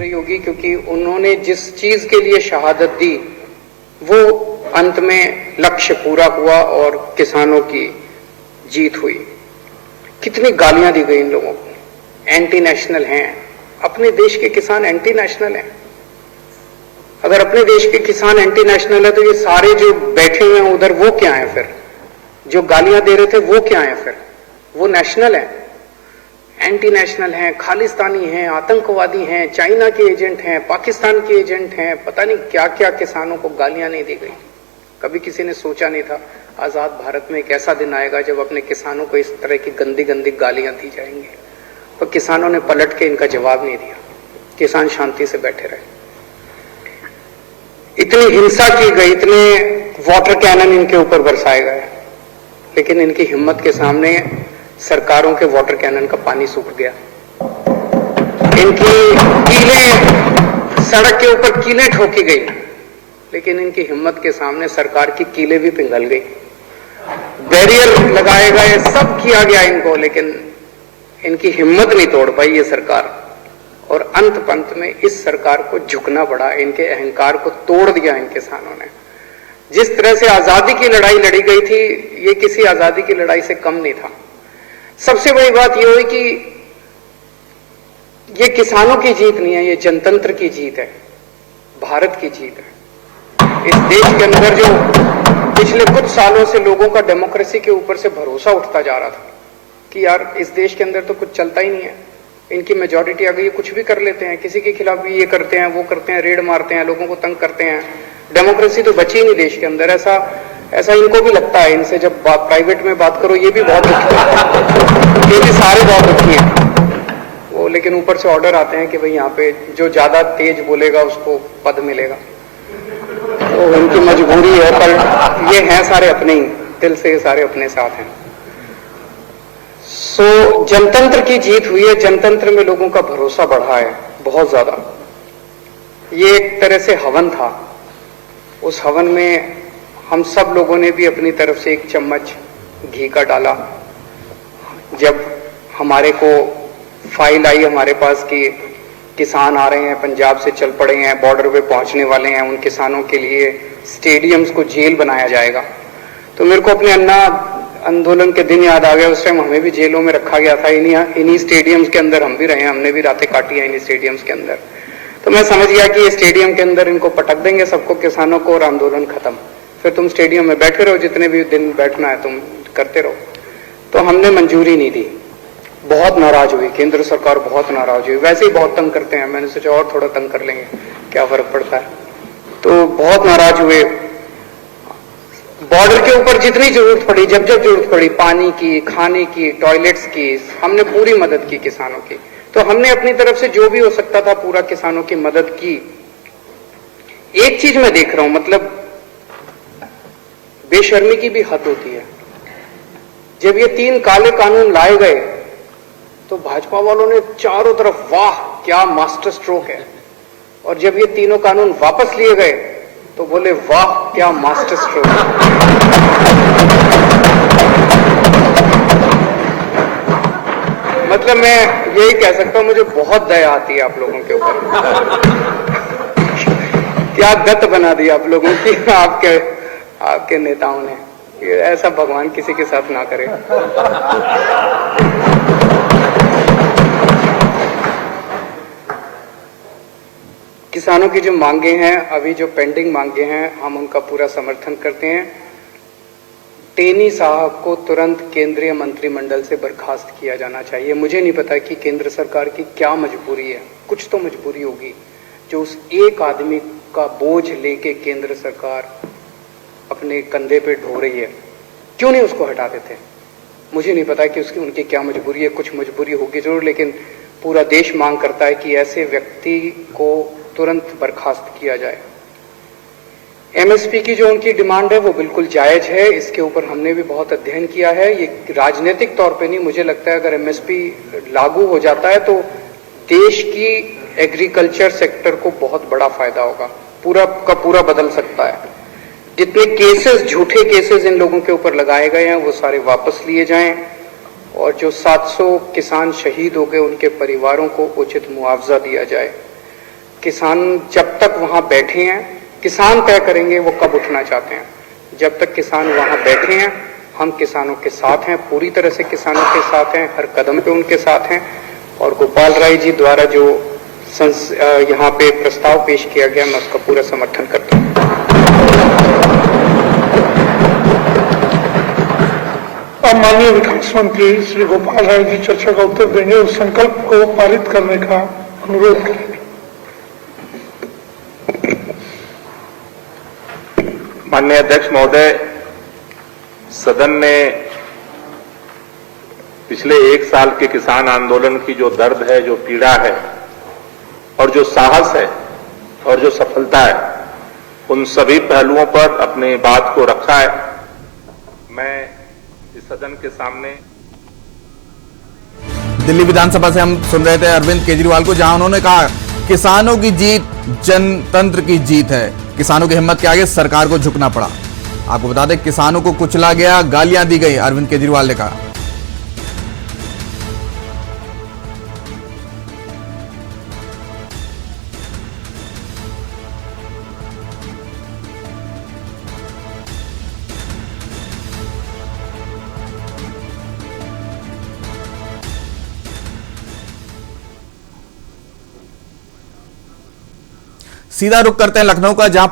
रही होगी, क्योंकि उन्होंने जिस चीज के लिए शहादत दी वो अंत में लक्ष्य पूरा हुआ और किसानों की जीत हुई। कितनी गालियां दी गई इन लोगों को, एंटी नेशनल हैं। अपने देश के किसान एंटी नेशनल हैं? अगर अपने देश के किसान एंटी नेशनल है तो ये सारे जो बैठे हुए हैं उधर वो क्या है फिर? जो गालियां दे रहे थे वो क्या है फिर? वो नेशनल है? एंटी नेशनल हैं, खालिस्तानी हैं, आतंकवादी हैं, चाइना के एजेंट हैं, पाकिस्तान के एजेंट हैं, पता नहीं क्या क्या किसानों को गालियां नहीं दी गई। कभी किसी ने सोचा नहीं था आजाद भारत में एक ऐसा दिन आएगा जब अपने किसानों को इस तरह की गंदी गंदी गालियां दी जाएंगी। तो किसानों ने पलट के इनका जवाब नहीं दिया, किसान शांति से बैठे रहे। इतनी हिंसा की गई, इतने वाटर कैनन इनके ऊपर बरसाए गए, लेकिन इनकी हिम्मत के सामने सरकारों के वाटर कैनन का पानी सूख गया। इनकी कीलें, सड़क के ऊपर कीलें ठोकी गई, लेकिन इनकी हिम्मत के सामने सरकार की कीलें भी पिघल गई। बैरियर लगाए गए, सब किया गया इनको, लेकिन इनकी हिम्मत नहीं तोड़ पाई ये सरकार। और अंत पंत में इस सरकार को झुकना पड़ा, इनके अहंकार को तोड़ दिया इन किसानों ने। जिस तरह से आजादी की लड़ाई लड़ी गई थी, ये किसी आजादी की लड़ाई से कम नहीं था। सबसे बड़ी बात यह हुई कि ये किसानों की जीत नहीं है, ये जनतंत्र की जीत है, भारत की जीत है। इस देश के अंदर जो पिछले कुछ सालों से लोगों का डेमोक्रेसी के ऊपर से भरोसा उठता जा रहा था कि यार इस देश के अंदर तो कुछ चलता ही नहीं है, इनकी मेजॉरिटी आ गई, ये कुछ भी कर लेते हैं, किसी के खिलाफ भी ये करते हैं, वो करते हैं, रेड मारते हैं, लोगों को तंग करते हैं, डेमोक्रेसी तो बची ही नहीं देश के अंदर। ऐसा इनको भी लगता है। इनसे जब प्राइवेट में बात करो ये भी बहुत दुखी है, ये भी सारे बहुत दुखी हैं वो, लेकिन ऊपर से ऑर्डर आते हैं कि भाई यहाँ पे जो ज्यादा तेज बोलेगा उसको पद मिलेगा। तो इनकी मजबूरी है, पर ये हैं सारे अपने ही, दिल से ये सारे अपने साथ हैं। सो जनतंत्र की जीत हुई है, जनतंत्र में लोगों का भरोसा बढ़ा है बहुत ज्यादा। ये एक तरह से हवन था, उस हवन में हम सब लोगों ने भी अपनी तरफ से एक चम्मच घी का डाला। जब हमारे को फाइल आई हमारे पास कि किसान आ रहे हैं, पंजाब से चल पड़े हैं, बॉर्डर पे पहुंचने वाले हैं, उन किसानों के लिए स्टेडियम्स को जेल बनाया जाएगा, तो मेरे को अपने अन्ना आंदोलन के दिन याद आ गया। उस टाइम हमें भी जेलों में रखा गया था, इन्हीं स्टेडियम्स के अंदर हम भी रहे हैं, हमने भी रातें काटी हैं इन्हीं स्टेडियम्स के अंदर। तो मैं समझ गया कि ये स्टेडियम के अंदर इनको पटक देंगे सबको, किसानों को, और आंदोलन खत्म। फिर तुम स्टेडियम में बैठे रहो, जितने भी दिन बैठना है तुम करते रहो। तो हमने मंजूरी नहीं दी, बहुत नाराज हुई केंद्र सरकार, बहुत नाराज हुई। वैसे ही बहुत तंग करते हैं, मैंने सोचा और थोड़ा तंग कर लेंगे, क्या फर्क पड़ता है। तो बहुत नाराज हुए। बॉर्डर के ऊपर जितनी जरूरत पड़ी, जब जब जरूरत पड़ी, पानी की, खाने की, टॉयलेट्स की, हमने पूरी मदद की किसानों की। तो हमने अपनी तरफ से जो भी हो सकता था पूरा किसानों की मदद की। एक चीज मैं देख रहा हूं, मतलब बेशर्मी की भी हद होती है। जब ये 3 काले कानून लाए गए तो भाजपा वालों ने चारों तरफ वाह क्या मास्टर स्ट्रोक है, और जब ये तीनों कानून वापस लिए गए तो बोले वाह क्या मास्टर स्ट्रोक है। मतलब मैं यही कह सकता हूं, मुझे बहुत दया आती है आप लोगों के ऊपर। क्या गत बना दी आप लोगों की आपके नेताओं ने। ऐसा भगवान किसी के साथ ना करे। किसानों की जो मांगे हैं, अभी जो पेंडिंग मांगे हैं, हम उनका पूरा समर्थन करते हैं। टेनी साहब को तुरंत केंद्रीय मंत्रिमंडल से बर्खास्त किया जाना चाहिए। मुझे नहीं पता कि केंद्र सरकार की क्या मजबूरी है, कुछ तो मजबूरी होगी जो उस एक आदमी का बोझ लेके केंद्र सरकार अपने कंधे पे ढो रही है। क्यों नहीं उसको हटा देते? मुझे नहीं पता कि उनकी क्या मजबूरी है, कुछ मजबूरी होगी जरूर, लेकिन पूरा देश मांग करता है कि ऐसे व्यक्ति को तुरंत बर्खास्त किया जाए। एमएसपी की जो उनकी डिमांड है वो बिल्कुल जायज है, इसके ऊपर हमने भी बहुत अध्ययन किया है। ये राजनीतिक तौर पे नहीं, मुझे लगता है अगर एमएसपी लागू हो जाता है तो देश की एग्रीकल्चर सेक्टर को बहुत बड़ा फायदा होगा, पूरा का पूरा बदल सकता है। जितने केसेस, झूठे केसेस इन लोगों के ऊपर लगाए गए हैं वो सारे वापस लिए जाएं, और जो 700 किसान शहीद हो गए उनके परिवारों को उचित मुआवजा दिया जाए। किसान जब तक वहां बैठे हैं, किसान तय करेंगे वो कब उठना चाहते हैं। जब तक किसान वहां बैठे हैं, हम किसानों के साथ हैं, पूरी तरह से किसानों के साथ हैं, हर कदम पे उनके साथ हैं। और गोपाल राय जी द्वारा जो यहाँ पे प्रस्ताव पेश किया गया, मैं उसका पूरा समर्थन करता हूं। अब माननीय विकास मंत्री श्री गोपाल राय जी चर्चा का उत्तर देंगे। उस संकल्प को पारित करने का अनुरोध करेंगे। माननीय अध्यक्ष महोदय, सदन ने पिछले 1 साल के किसान आंदोलन की जो दर्द है, जो पीड़ा है और जो साहस है और जो सफलता है, उन सभी पहलुओं पर अपनी बात को रखा है। मैं इस सदन के सामने दिल्ली विधानसभा से हम सुन रहे थे अरविंद केजरीवाल को, जहां उन्होंने कहा किसानों की जीत जनतंत्र की जीत है। किसानों की हिम्मत के आगे सरकार को झुकना पड़ा। आपको बता दें, किसानों को कुचला गया, गालियां दी गई, अरविंद केजरीवाल ने कहा। सीधा रुख करते हैं लखनऊ का, जहां